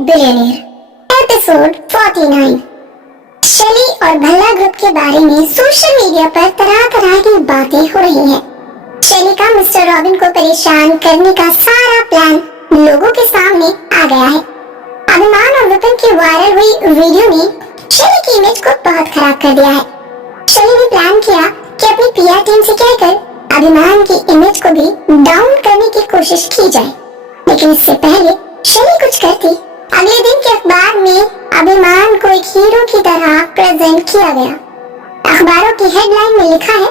Billionaire episode 49। शैली और Bhalla group के बारे में सोशल मीडिया पर तरह तरह की बातें हो रही हैं। शैली का मिस्टर रॉबिन को परेशान करने का सारा प्लान लोगों के सामने आ गया है। अभिमान और विपिन की वायरल हुई वीडियो ने शैली की इमेज को बहुत खराब कर दिया है। शैली ने प्लान किया कि अपनी पीआर टीम से कहकर अभिमान की इमेज को भी डाउन करने की कोशिश की जाए, लेकिन इससे पहले शैली कुछ करती। अगले दिन के अखबार में अभिमान को एक हीरो की तरह प्रेजेंट किया गया। अखबारों की हेडलाइन में लिखा है,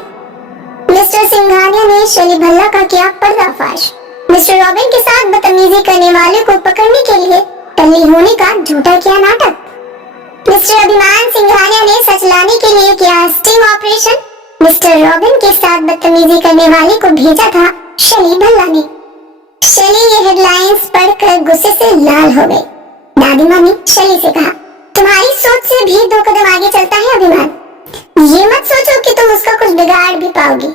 मिस्टर सिंघानिया ने शैली भल्ला का किया पर्दाफाश। मिस्टर रॉबिन के साथ बदतमीजी करने वाले को पकड़ने के लिए टल्ली होने का झूठा किया नाटक। मिस्टर अभिमान सिंघानिया ने सच लाने के लिए किया स्टिंग ऑपरेशन। मिस्टर रॉबिन के साथ बदतमीजी करने वाले को भेजा था शैली भल्ला ने। शैली ये हेडलाइंस पढ़कर गुस्से से लाल हो गई। दादी माँ ने शैली से कहा, तुम्हारी सोच से भी 2 कदम आगे चलता है अभिमान। ये मत सोचो कि तुम उसका कुछ बिगाड़ भी पाओगी।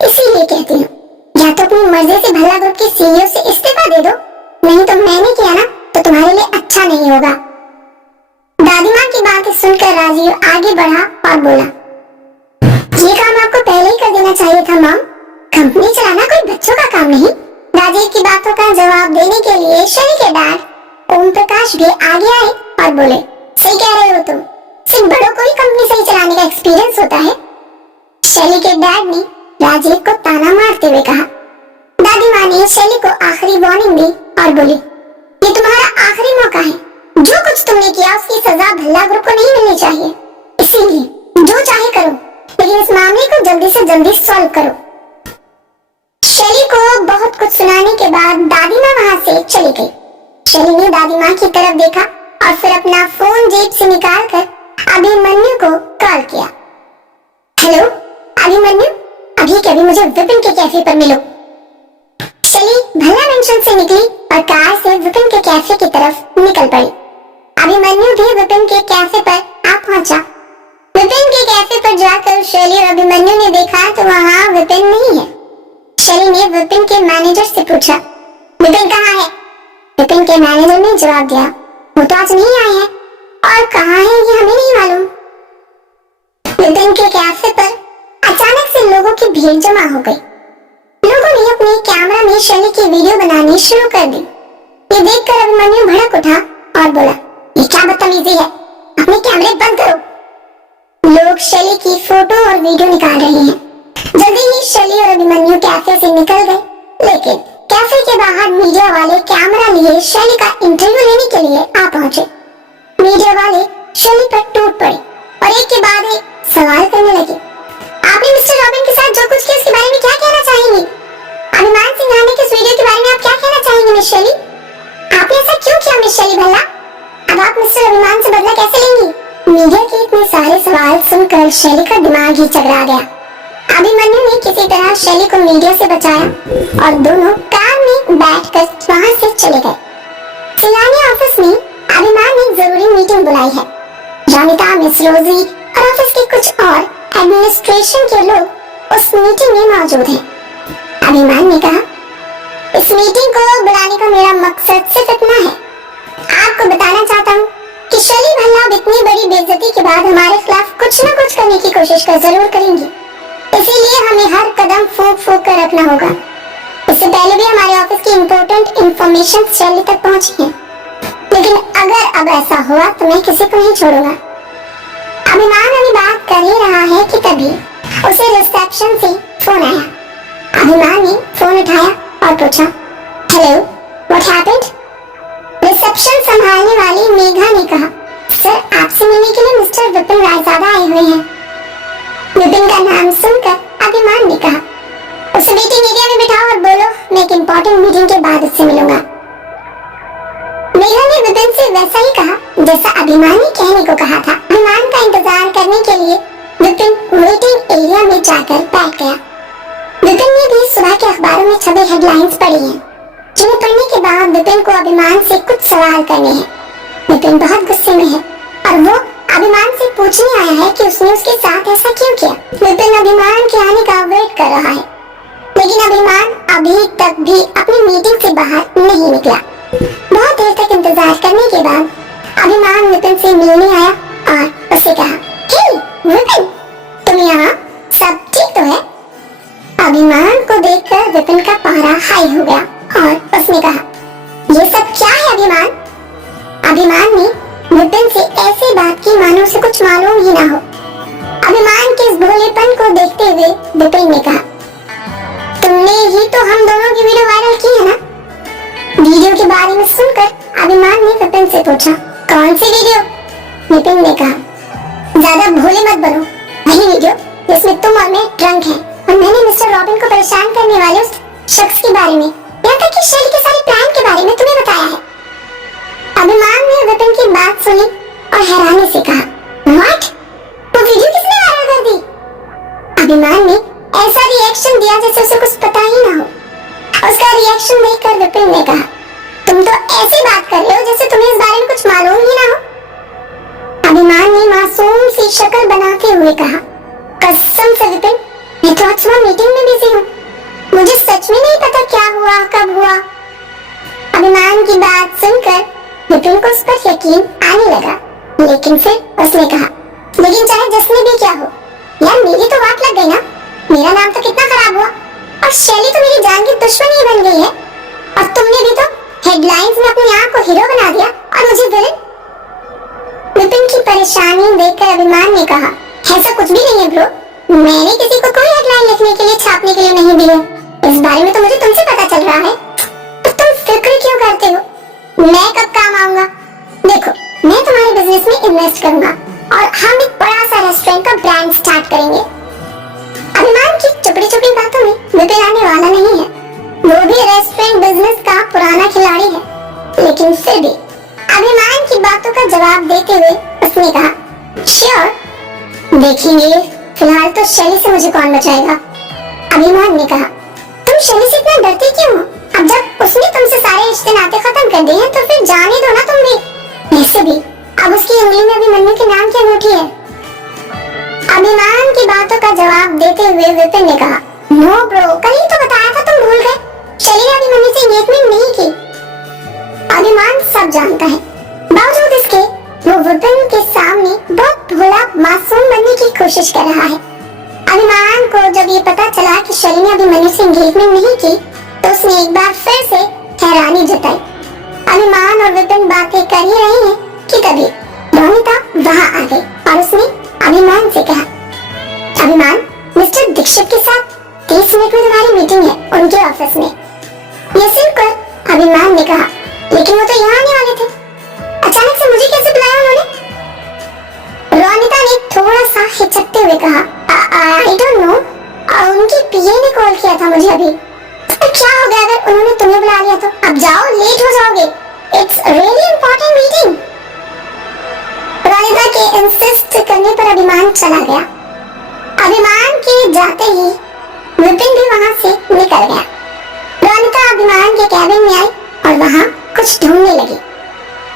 इसीलिए कहती हूँ, या तो अपनी मर्जी से भल्ला ग्रुप के सीईओ से इस्तीफा दे दो, नहीं तो मैंने किया ना तो तुम्हारे लिए अच्छा नहीं होगा। दादी माँ की बात सुनकर राजीव आगे बढ़ा और बोला, ये काम आपको पहले ही कर देना चाहिए था मॉम। कंपनी चलाना कोई बच्चों का काम नहीं। राजीव की बातों का जवाब देने के लिए शैली के डैड ओम प्रकाश भी आगे आए और बोले, सही कह रहे हो तुम, सिर्फ बड़ों को ही कंपनी सही चलाने का एक्सपीरियंस होता है। शैली के डैड ने राजीव को ताना मारते हुए कहा। दादी माँ ने शैली को आखिरी वार्निंग दी और बोली, ये तुम्हारा आखिरी मौका है। जो कुछ तुमने किया उसकी सजा भल्ला ग्रुप को नहीं मिलनी चाहिए। इसीलिए जो चाहे करो, लेकिन इस मामले को जल्दी से जल्दी सॉल्व करो। शैली को बहुत कुछ सुनाने के बाद दादी माँ वहाँ से चली गई। शैली ने दादी माँ की तरफ देखा और फिर अपना फोन जेब से निकालकर अभिमन्यु को कॉल किया। हेलो अभिमन्यु, अभी के अभी मुझे विपिन के कैफे पर मिलो। शैली भल्ला मेंशन से निकली और कार से विपिन के कैफे की तरफ निकल पड़ी। अभिमन्यु भी विपिन के कैफे पर आ पहुंचा। विपिन के कैफे पर जाकर शैली और अभिमन्यु ने देखा तो वहाँ विपिन नहीं है। शैली ने विपिन के मैनेजर से पूछा, विपिन कहाँ है? विपिन के मैनेजर ने जवाब दिया, वो तो आज नहीं आए हैं और कहाँ है ये हमें नहीं मालूम। विपिन के कैफे पर अचानक से लोगों की भीड़ जमा हो गई। लोगों ने अपने कैमरा में शैली की वीडियो बनानी शुरू कर दी। ये देखकर अभिमन्यु भड़क उठा और बोला, ये क्या बदतमीजी है, अपने कैमरे बंद करो। लोग शैली की फोटो और वीडियो निकाल रहे हैं। जल्दी ही शैली और अभिमन्यु कैफे से निकल गए, लेकिन कैफे के बाहर मीडिया वाले कैमरा लिए शैली का इंटरव्यू लेने के लिए आ पहुंचे। मीडिया वाले शैली पर टूट पड़े और एक के बाद एक सवाल करने लगे। आपने मिस्टर रॉबिन के साथ जो कुछ किया उसके बारे में क्या कहना चाहेंगी? अभिमान सिंघानिया के इस वीडियो के बारे में आप क्या कहना चाहेंगे मिस शैली? आपने ऐसा क्यों किया मिस शैली भल्ला? अब आप मिस्टर अभिमान से बदला कैसे लेंगी? मीडिया के इतने सारे सवाल सुनकर शैली का दिमाग ही चकरा गया। अभिमन्यु ने किसी तरह शैली को मीडिया से बचाया और दोनों कार में बैठकर वहां से चले गए। सिंघानिया ऑफिस में अभिमान ने जरूरी मीटिंग बुलाई है। रामिता, मिस रोजी और ऑफिस के कुछ और एडमिनिस्ट्रेशन के लोग उस मीटिंग में मौजूद हैं। अभिमान ने कहा, इस मीटिंग को बुलाने का मेरा मकसद सिर्फ इतना है, आपको बताना चाहता हूँ कि शैली भल्ला अब इतनी बड़ी बेइज्जती के बाद हमारे खिलाफ कुछ न कुछ करने की कोशिश जरूर करेंगी। इसीलिए हमें हर कदम फूंक फूंक कर रखना होगा। इससे पहले भी हमारे ऑफिस की इम्पोर्टेंट इंफॉर्मेशन शैली तक पहुंची है, लेकिन अगर अब ऐसा हुआ तो मैं किसी को नहीं छोड़ूंगा। अभिमान अभी बात कर ही रहा है कि तभी उसे रिसेप्शन से फोन आया। अभिमान ने फोन उठाया और पूछा, हेलो, व्हाट हैपेंड? रिसेप्शन संभालने वाली मेघा ने कहा, सर आपसे मिलने के लिए मिस्टर विपिन रायजादा आए हुए हैं। विपिन का नाम सुनकर अभिमान ने कहा, उसे मीटिंग एरिया में बिठाओ और बोलो मैं एक इम्पोर्टेंट मीटिंग के बाद उससे मिलूंगा। मेघा ने विपिन से वैसा ही कहा जैसा अभिमान ने कहने को कहा था। अभिमान का इंतजार करने के लिए विपिन वेटिंग एरिया में जाकर बैठ गया। विपिन ने भी सुबह के अखबारों में छपे हेडलाइंस पढ़ी हैं, जिन्हें पढ़ने के बाद विपिन को अभिमान से कुछ सवाल करने हैं। विपिन बहुत गुस्से में है और वो अभिमान से पूछने आया है कि उसने उसके साथ ऐसा क्यों किया। विपिन अभिमान के आने का वेट कर रहा है, लेकिन अभिमान अभी तक भी अपनी मीटिंग से बाहर नहीं निकला। बहुत देर तक इंतजार करने के बाद विपिन से मिलने आया और उससे कहा, हे विपिन, तुम यहाँ, सब ठीक तो है? अभिमान को देखकर विपिन का पारा हाई हो गया और उसने कहा, ये सब क्या है अभिमान? अभिमान ने विपिन से ऐसी बात की मानो उसे कुछ मालूम ही ना हो। अभिमान के इस भोलेपन को देखते हुए विपिन ने कहा, तुमने ही तो हम दोनों की वीडियो वायरल की है ना? वीडियो के बारे में सुनकर अभिमान ने विपिन से पूछा, कौन सी वीडियो? विपिन ने कहा, ज्यादा भोले मत बनो, वही वीडियो जिसमें तुम और मैं ड्रंक हैं और मैंने मिस्टर रॉबिन को परेशान करने वाले उस शख्स के बारे में, यहाँ तक कि शैली के सारे प्लान के बारे में तुम्हें बताया है। अभिमान ने विपिन की बात सुनी और हैरानी से कहा, व्हाट? वो वीडियो किसने वायरल कर दी? अभिमान ने ऐसा रिएक्शन दिया जैसे उसे कुछ पता ही ना हो। उसका रिएक्शन देखकर विपिन ने कहा, तुम तो ऐसी बात कर रहे हो जैसे तुम्हें इस बारे में कुछ मालूम ही ना हो। अभिमान ने मासूम सी शक्ल बनाते हुए कहा, कसम से विपिन, मैं तो आज सुबह मीटिंग में बिजी हूँ, मुझे सच में नहीं पता क्या हुआ, कब हुआ। अभिमान की बात सुनकर विपिन को उस पर यकीन आने लगा, लेकिन फिर उसने कहा, लेकिन चाहे जिसने भी क्या हो, यार मेरी तो वाट लग गई ना, मेरा नाम तो कितना खराब हुआ और शैली तो मेरी जान की दुश्मन ही बन गई है और तुमने भी तो हेडलाइंस में अपनी आंख को हीरो बना दिया और मुझे विलेन। विपिन की परेशानी देखकर अभिमान ने कहा, ऐसा कुछ भी नहीं है ब्रो, मैंने किसी को कोई हेडलाइन लिखने के लिए, छापने के लिए नहीं दी है। इस बारे में तो मुझे तुमसे पता चल रहा है, तो तुम फिक्र क्यों करते हो? मैं कब काम आऊंगा? देखो, मैं तुम्हारे बिजनेस में इन्वेस्ट करूंगा और हम एक बड़ा सा रेस्टोरेंट का ब्रांड स्टार्ट करेंगे। अभिमान की चुपड़ी चुपड़ी बातों में विपिन आने वाला नहीं है, वो भी रेस्टोरेंट बिजनेस का पुराना खिलाड़ी है, लेकिन फिर भी अभिमान की बातों का जवाब देते हुए उसने कहा, श्योर, देखेंगे, फिलहाल तो शैली से मुझे कौन बचाएगा। अभिमान ने कहा, तुम शैली से इतना डरती क्यों हो? अब जब उसने तुमसे सारे रिश्ते नाते खत्म कर दिए हैं तो फिर जाने दो ना तुम भी। वैसे भी अब उसकी उंगली में भी मन्नू के नाम की अंगूठी है। अभिमान की बातों का जवाब देते हुए विपिन ने कहा, नो ब्रो, कल ही तो बताया था, तुम भूल गए, शैली ने अभी मन्नू से एंगेजमेंट नहीं की। अभिमान सब जानता है, बावजूद इसके वो विपिन के सामने बहुत भोला मासूम बनने की कोशिश कर रहा है। अभिमान को जब ये पता चला कि शैली ने अभी मन्नू से एंगेजमेंट नहीं की तो उसने एक बार फिर से हैरानी जताई। अभिमान और विपिन बातें कर ही रहे हैं कि तभी रोनिता वहां आ गई और उसने अभिमान से कहा, अभिमान, मिस्टर दीक्षित के साथ 30 मिनट में तुम्हारी मीटिंग है उनके ऑफिस में। ये सुनकर अभिमान ने कहा, लेकिन वो तो यहाँ आने वाले थे, अचानक से मुझे कैसे बुलाया उन्होंने? रोनिता ने थोड़ा सा हिचकते हुए कहा, आई डोंट नो, उनकी पीए ने कॉल किया था मुझे अभी। क्या हो गया अगर उन्होंने तुम्हें बुला लिया तो? अब जाओ, लेट हो जाओगे, it's really important meeting. Ronita के इंसिस्ट करने पर अभिमान चला गया। अभिमान के जाते ही विपिन भी वहां से निकल गया। रोनिता अभिमान के कैबिन में आई और वहां कुछ ढूंढने लगी।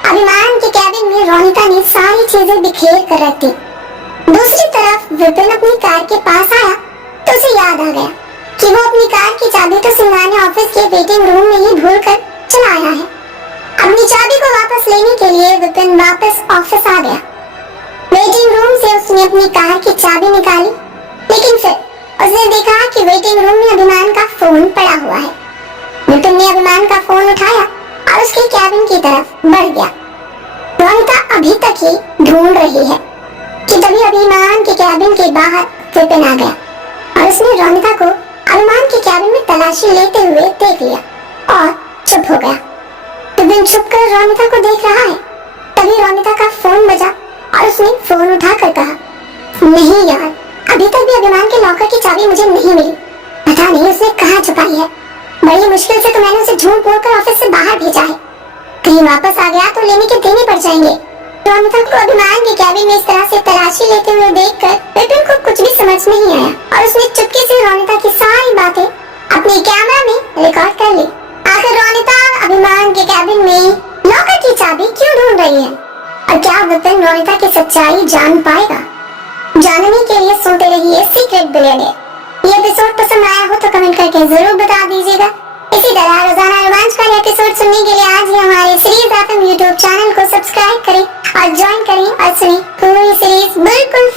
अभिमान के कैबिन में रोनिता ने सारी चीजें बिखेर कर रख दी। दूसरी तरफ विपिन अपनी कार के पास आया तो उसे याद आ गया कि वो अपनी कार की चाबी तो सिंघानिया ऑफिस के वेटिंग रूम में ही भूल कर चला आया है। अपनी चाबी को वापस लेने के लिए विपिन वापस ऑफिस आ गया। वेटिंग रूम से उसने अपनी कार की चाबी निकाली, लेकिन फिर उसने देखा कि वेटिंग रूम में अभिमान का फोन पड़ा हुआ है। विपिन ने अभिमान का फोन उठाया और उसके कैबिन की तरफ बढ़ गया। रोनिता अभी तक ही ढूंढ रही है कि तभी अभिमान के कैबिन के बाहर विपिन आ गया और उसने रोनिता को अभिमान के कैबिन में तलाशी लेते हुए देख लिया और चुप हो गया। विपिन छुप कर रोनिता को देख रहा है। तभी रोनिता का फोन बजा और उसने फोन उठाकर कहा, नहीं यार, अभी तक भी अभिमान के लॉकर की चाबी मुझे नहीं मिली, पता नहीं उसने कहाँ छुपाई है। बड़ी मुश्किल से तो मैंने उसे झूठ बोलकर ऑफिस से बाहर भेजा है, कहीं वापस आ गया तो लेने के देने पड़ जाएंगे। रोनिता को अभिमान के कैबिन में इस तरह से तलाशी लेते हुए देखकर विपिन को कुछ भी समझ नहीं आया और उसने चुपके से रोनिता की सारी बातें अपने कैमरा में रिकॉर्ड कर ली। आखिर रोनिता अभिमान के कैबिन में लॉकर की चाबी क्यों ढूंढ रही है और क्या विपिन रोनिता की सच्चाई जान पाएगा? जानने के लिए सुनते रहिए सीक्रेट बिलियनेयर। ये एपिसोड पसंद आया हो तो कमेंट करके जरूर बता दीजिएगा। इसी तरह रोजाना रोमांचकारी एपिसोड सुनने के लिए आज ही हमारे सीरीज एफएम यूट्यूब चैनल को सब्सक्राइब करें और ज्वाइन करें और सुने पूरी सीरीज बिल्कुल